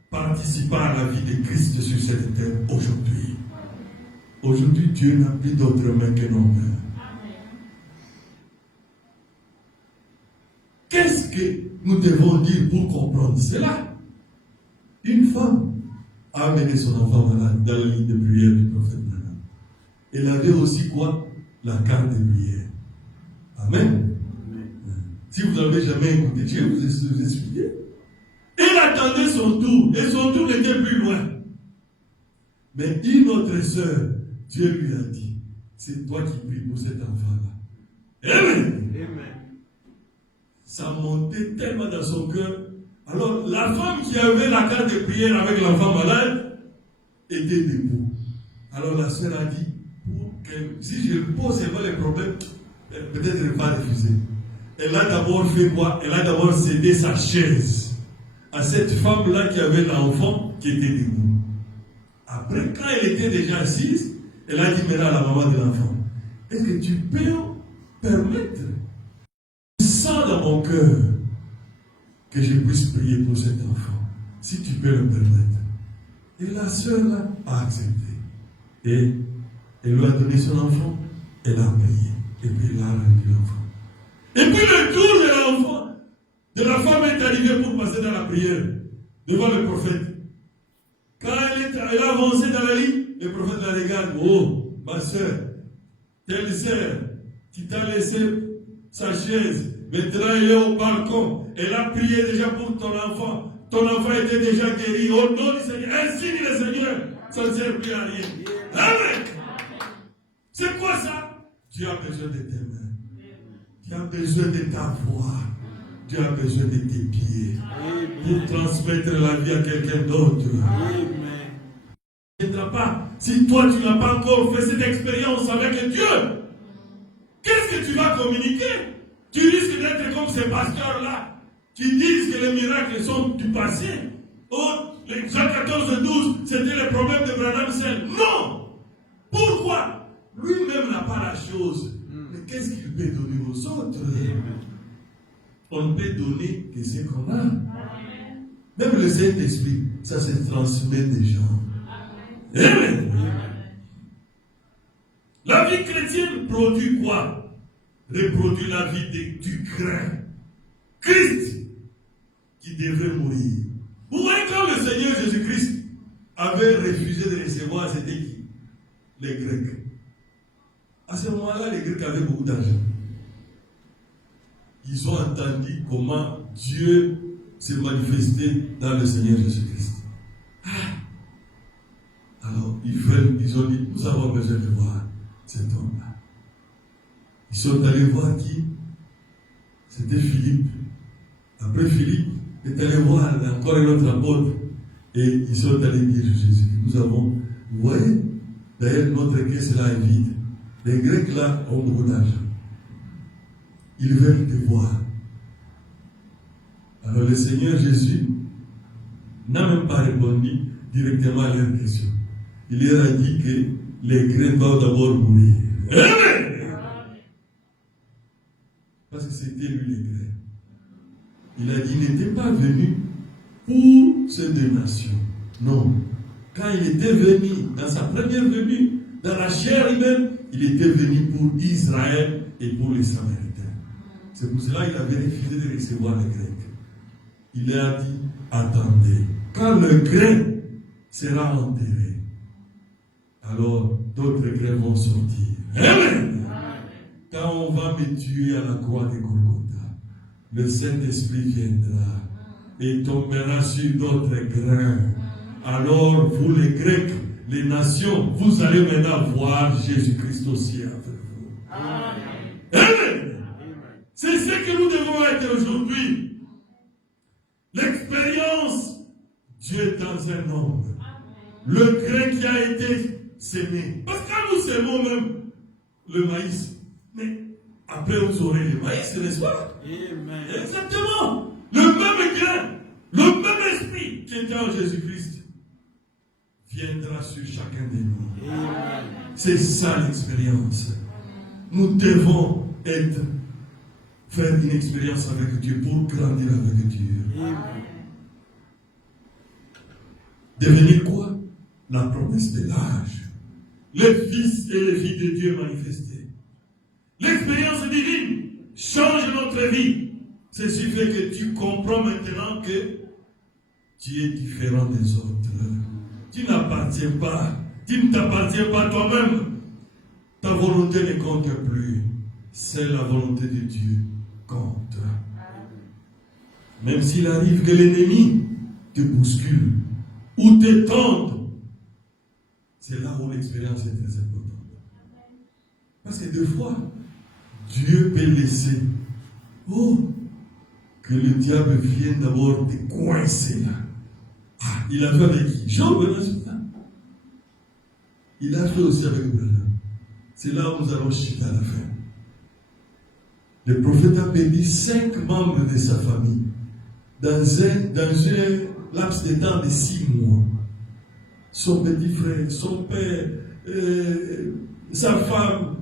Participant à la vie de Christ sur cette terre aujourd'hui. Aujourd'hui, Dieu n'a plus d'autre main que nos mains. Qu'est-ce que nous devons dire pour comprendre cela? Une femme a amené son enfant malade dans la ligne de prière du prophète Branham. Elle avait aussi quoi? La carte de prière. Amen. Si vous n'avez jamais écouté, Dieu vous expliquer. Elle attendait son tour, et son tour était plus loin. Mais une autre sœur, Dieu lui a dit, c'est toi qui pries pour cet enfant-là. Amen. Ça montait tellement dans son cœur. Alors, la femme qui avait la carte de prière avec l'enfant malade était debout. Alors, la sœur a dit, si je pose seulement les problèmes, peut-être elle ne va pas refuser. Elle a d'abord fait quoi? Elle a d'abord cédé sa chaise à cette femme-là qui avait l'enfant qui était debout. Après, quand elle était déjà assise, elle a dit maintenant à la maman de l'enfant, est-ce que tu peux permettre, sans dans mon cœur, que je puisse prier pour cet enfant, si tu peux le permettre. Et la sœur là a accepté. Et elle lui a donné son enfant, elle a prié. Et puis elle a rendu l'enfant. Et puis le tour de l'enfant, de la femme est arrivée pour passer dans la prière, devant le prophète. Quand elle a avancé dans la ligne, le prophète la regarde. Oh, ma soeur, telle sœur qui t'a laissé sa chaise, maintenant elle est au balcon. Elle a prié déjà pour ton enfant. ton enfant était déjà guéri au nom du Seigneur. Ainsi dit le Seigneur, ça ne sert plus à rien. Amen. C'est quoi ça? Tu as besoin de tes mains. Tu as besoin de ta voix. Tu as besoin de tes pieds. Pour transmettre la vie à quelqu'un d'autre. Ne viendra pas. Si toi tu n'as pas encore fait cette expérience avec Dieu, qu'est-ce que tu vas communiquer? Tu risques d'être comme ces pasteurs-là qui disent que les miracles sont du passé. Oh, Jean 14 et 12, c'était le problème de Branham seul. Non! Pourquoi? Lui-même n'a pas la chose. Mais qu'est-ce qu'il peut donner aux autres? On ne peut donner que ce qu'on a. Même le Saint-Esprit, ça se transmet des gens. Amen. La vie chrétienne produit quoi? Reproduit la vie du craint. Christ qui devait mourir. Vous voyez, quand le Seigneur Jésus-Christ avait refusé de recevoir, c'était qui? Les Grecs. À ce moment-là, les Grecs avaient beaucoup d'argent. Ils ont entendu comment Dieu s'est manifesté dans le Seigneur Jésus-Christ. Alors, ils ont dit, nous avons besoin de voir cet homme-là. Ils sont allés voir qui? C'était Philippe. Après Philippe, est allé voir encore un autre apôtre. Et ils sont allés dire Jésus, nous avons, vous voyez, d'ailleurs notre caisse là est vide. Les Grecs là ont beaucoup d'argent. Ils veulent te voir. Alors le Seigneur Jésus n'a même pas répondu directement à leur question. Il leur a dit que les Grecs doivent d'abord mourir. Amen. Parce que c'était lui les Grecs. Il a dit qu'il n'était pas venu pour ces deux nations. Non. Quand il était venu, dans sa première venue, dans la chair humaine, il était venu pour Israël et pour les Samaritains. C'est pour cela qu'il avait refusé de recevoir les Grecs. Il leur a dit, attendez, quand le grain sera enterré, alors d'autres grains vont sortir. Amen. Quand on va me tuer à la croix de Golgotha, le Saint-Esprit viendra et tombera sur d'autres grains. Alors, vous les Grecs, les nations, vous allez maintenant voir Jésus-Christ aussi avec vous. Amen. Amen. C'est ce que nous devons être aujourd'hui. L'expérience, Dieu est dans un homme. Le grain qui a été sémé. Parce que quand nous sémons même le maïs, mais après vous aurez le maïs, n'est-ce pas? Amen. Exactement. Le même grain, le même esprit qui était en Jésus-Christ viendra sur chacun de nous. Amen. C'est ça l'expérience. Nous devons faire une expérience avec Dieu pour grandir avec Dieu. Amen. Devenir quoi? La promesse de l'âge. Le Fils et les filles de Dieu manifestés. L'expérience divine change notre vie. Ceci fait que tu comprends maintenant que tu es différent des autres. Tu n'appartiens pas. Tu ne t'appartiens pas toi-même. Ta volonté ne compte plus. C'est la volonté de Dieu compte. Même s'il arrive que l'ennemi te bouscule ou te tente, c'est là où l'expérience est très importante. Parce que des fois, Dieu peut laisser que le diable vienne d'abord te coincer là. Il a fait avec qui? Job, il a fait aussi avec Abraham. C'est là où nous allons chuter à la fin. Le prophète a perdu 5 membres de sa famille dans un laps de temps de 6 mois. Son petit frère, son père, sa femme,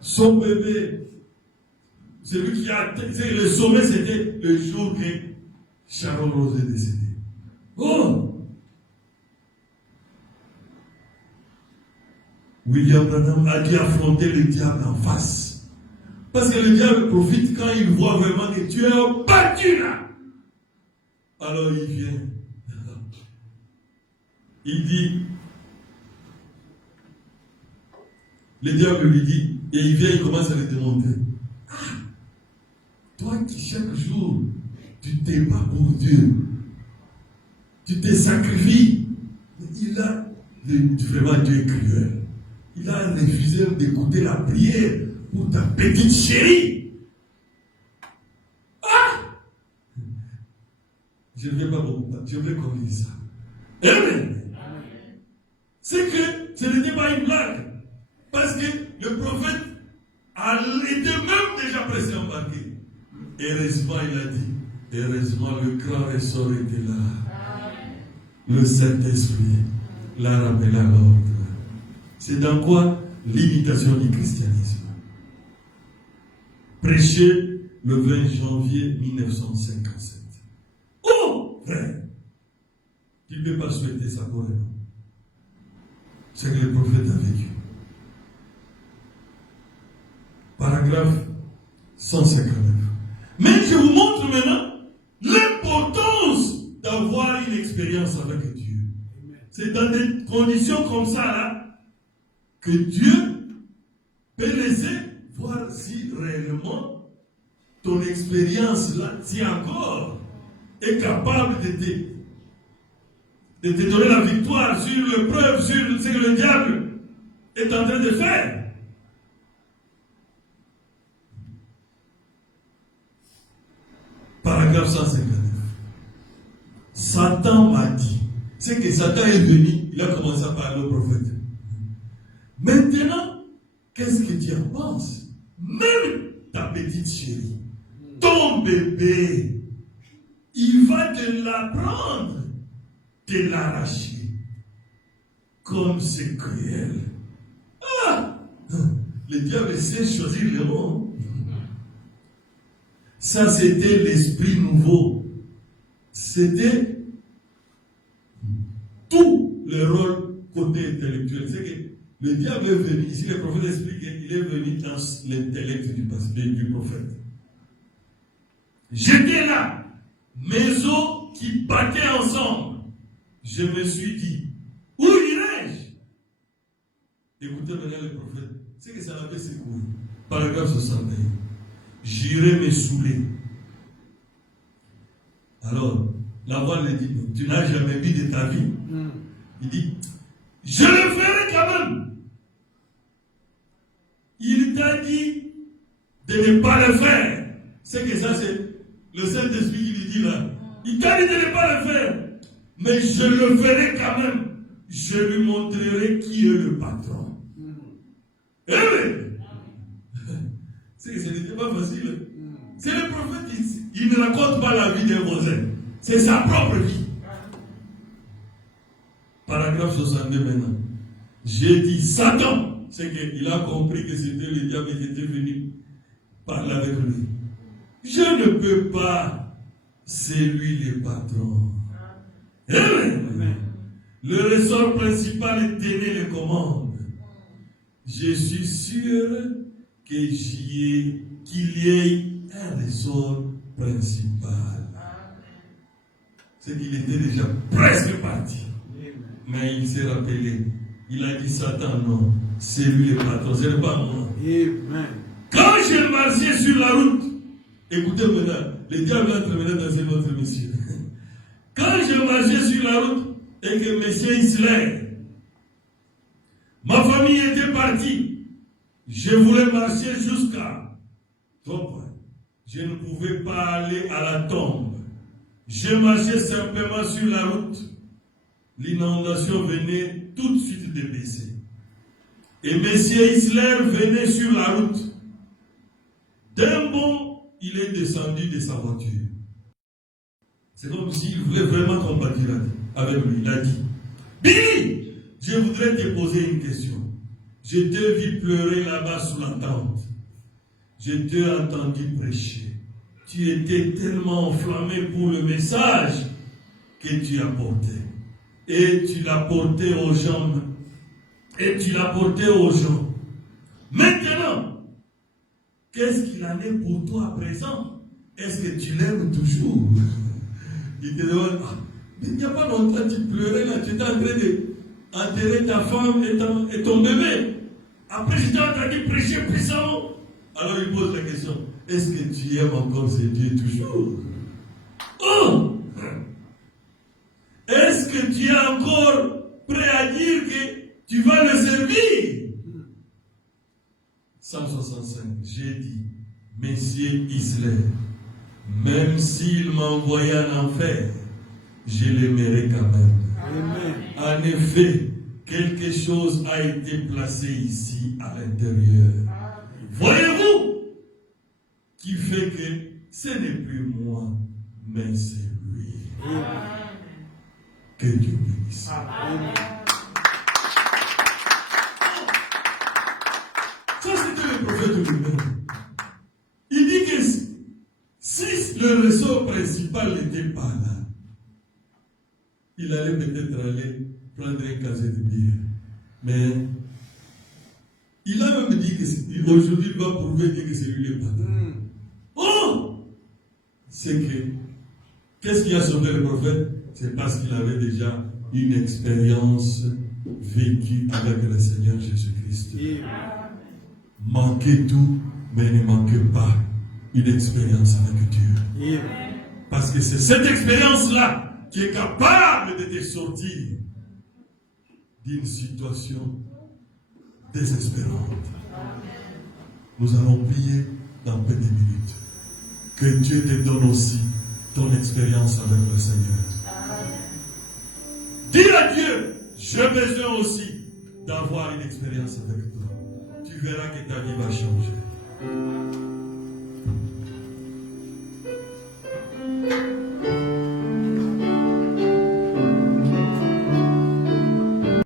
son bébé. Celui qui a le sommet, c'était le jour que Sharon Rose est décédée. William Branham a dû affronter le diable en face. Parce que le diable profite quand il voit vraiment que tu es battu là. Alors il vient. Il dit, le diable lui dit, et il vient, il commence à lui demander, toi qui chaque jour, tu te bats pour Dieu, tu te sacrifies. Il a, vraiment Dieu est cruel. Il a refusé d'écouter la prière pour ta petite chérie. Ah! Je ne vais pas beaucoup, je vais corriger ça. Amen. C'est que ce n'était pas une blague. Parce que le prophète était même déjà pressé embarqué. Heureusement, il a dit, heureusement, le grand ressort était là. Le Saint-Esprit l'a rappelé à l'ordre. C'est dans quoi? L'imitation du christianisme. Prêché le 20 janvier 1957. Oh, frère, tu ne peux pas souhaiter ça pour eux. C'est que le prophète a vécu. Paragraphe 159. Mais je vous montre maintenant l'importance d'avoir une expérience avec Dieu. C'est dans des conditions comme ça là que Dieu peut laisser voir si réellement ton expérience là, si encore, est capable de te donner la victoire sur l'épreuve, sur ce que le diable est en train de faire. Paragraphe 159. Satan m'a dit. C'est que Satan est venu, il a commencé à parler au prophète. Maintenant, qu'est-ce que tu en penses? Même ta petite chérie, ton bébé, il va te la prendre, te l'arracher. Comme c'est cruel. Ah! Le diable sait choisir les mots. Ça, c'était l'esprit nouveau. C'était tout le rôle côté intellectuel. C'est que le diable est venu, ici le prophète explique qu'il est venu dans l'intellect du prophète. J'étais là, mes os qui battaient ensemble. Je me suis dit, où irai-je? Écoutez maintenant le prophète, c'est que ça l'avait secoué. Paragraphe 61. J'irai me saouler. Alors, la voix lui dit, tu n'as jamais vu de ta vie. Il dit, je le ferai quand même. Il t'a dit de ne pas le faire. C'est que ça, c'est le Saint-Esprit qui lui dit là. Il t'a dit de ne pas le faire. Mais je le ferai quand même. Je lui montrerai qui est le patron. Eh oui. C'est que ce n'était pas facile. C'est le prophète ici. Il ne raconte pas la vie d'un voisin. C'est sa propre vie. Paragraphe 62 maintenant. J'ai dit Satan. C'est qu'il a compris que c'était le diable qui était venu parler avec lui. Je ne peux pas. C'est lui le patron. Amen. Le ressort principal tenait les commandes. Je suis sûr qu'il y ait un ressort principal. C'est qu'il était déjà presque parti. Mais il s'est rappelé. Il a dit Satan, non, c'est lui le patron, ce n'est pas moi. Amen. Quand je marchais sur la route, écoutez maintenant, le diable entre maintenant dans un autre monsieur. Quand je marchais sur la route et que monsieur Isler, ma famille était partie, je voulais marcher jusqu'à 3 points. Je ne pouvais pas aller à la tombe. Je marchais simplement sur la route. L'inondation venait tout de suite de baisser. Et M. Isler venait sur la route. D'un bond, il est descendu de sa voiture. C'est comme s'il voulait vraiment combattre avec lui. Il a dit, Billy, je voudrais te poser une question. Je t'ai vu pleurer là-bas sous la tente. Je t'ai entendu prêcher. Tu étais tellement enflammé pour le message que tu as porté. Et tu l'as porté aux gens. Maintenant, qu'est-ce qu'il en est pour toi à présent? Est-ce que tu l'aimes toujours? Il te demande, mais il n'y a pas longtemps tu pleurais là, tu étais en train d'enterrer ta femme et ton bébé. Après, je t'ai entendu prêcher puissamment. Alors il pose la question, est-ce que tu aimes encore ce Dieu toujours? Oh! Est-ce encore prêt à dire que tu vas le servir. 165, j'ai dit, Messieurs Israël, même s'il m'envoyait en enfer, je l'aimerais quand même. Amen. En effet, quelque chose a été placé ici à l'intérieur. Voyez-vous, qui fait que ce n'est plus moi, mais c'est lui. Amen. Que Dieu bénisse. Amen. Ça, c'était le prophète lui-même. Il dit que si le ressort principal n'était pas là, il allait peut-être aller prendre un casier de bière. Mais il a même dit qu'aujourd'hui, il va prouver que c'est lui le patron. Oh! C'est que, qu'est-ce qui a sauvé le prophète? C'est parce qu'il avait déjà une expérience vécue avec le Seigneur Jésus-Christ. Manquez tout, mais ne manquez pas une expérience avec Dieu. Parce que c'est cette expérience-là qui est capable de te sortir d'une situation désespérante. Nous allons prier dans peu de minutes. Que Dieu te donne aussi ton expérience avec le Seigneur. Dis à Dieu, j'ai besoin aussi d'avoir une expérience avec toi. Tu verras que ta vie va changer.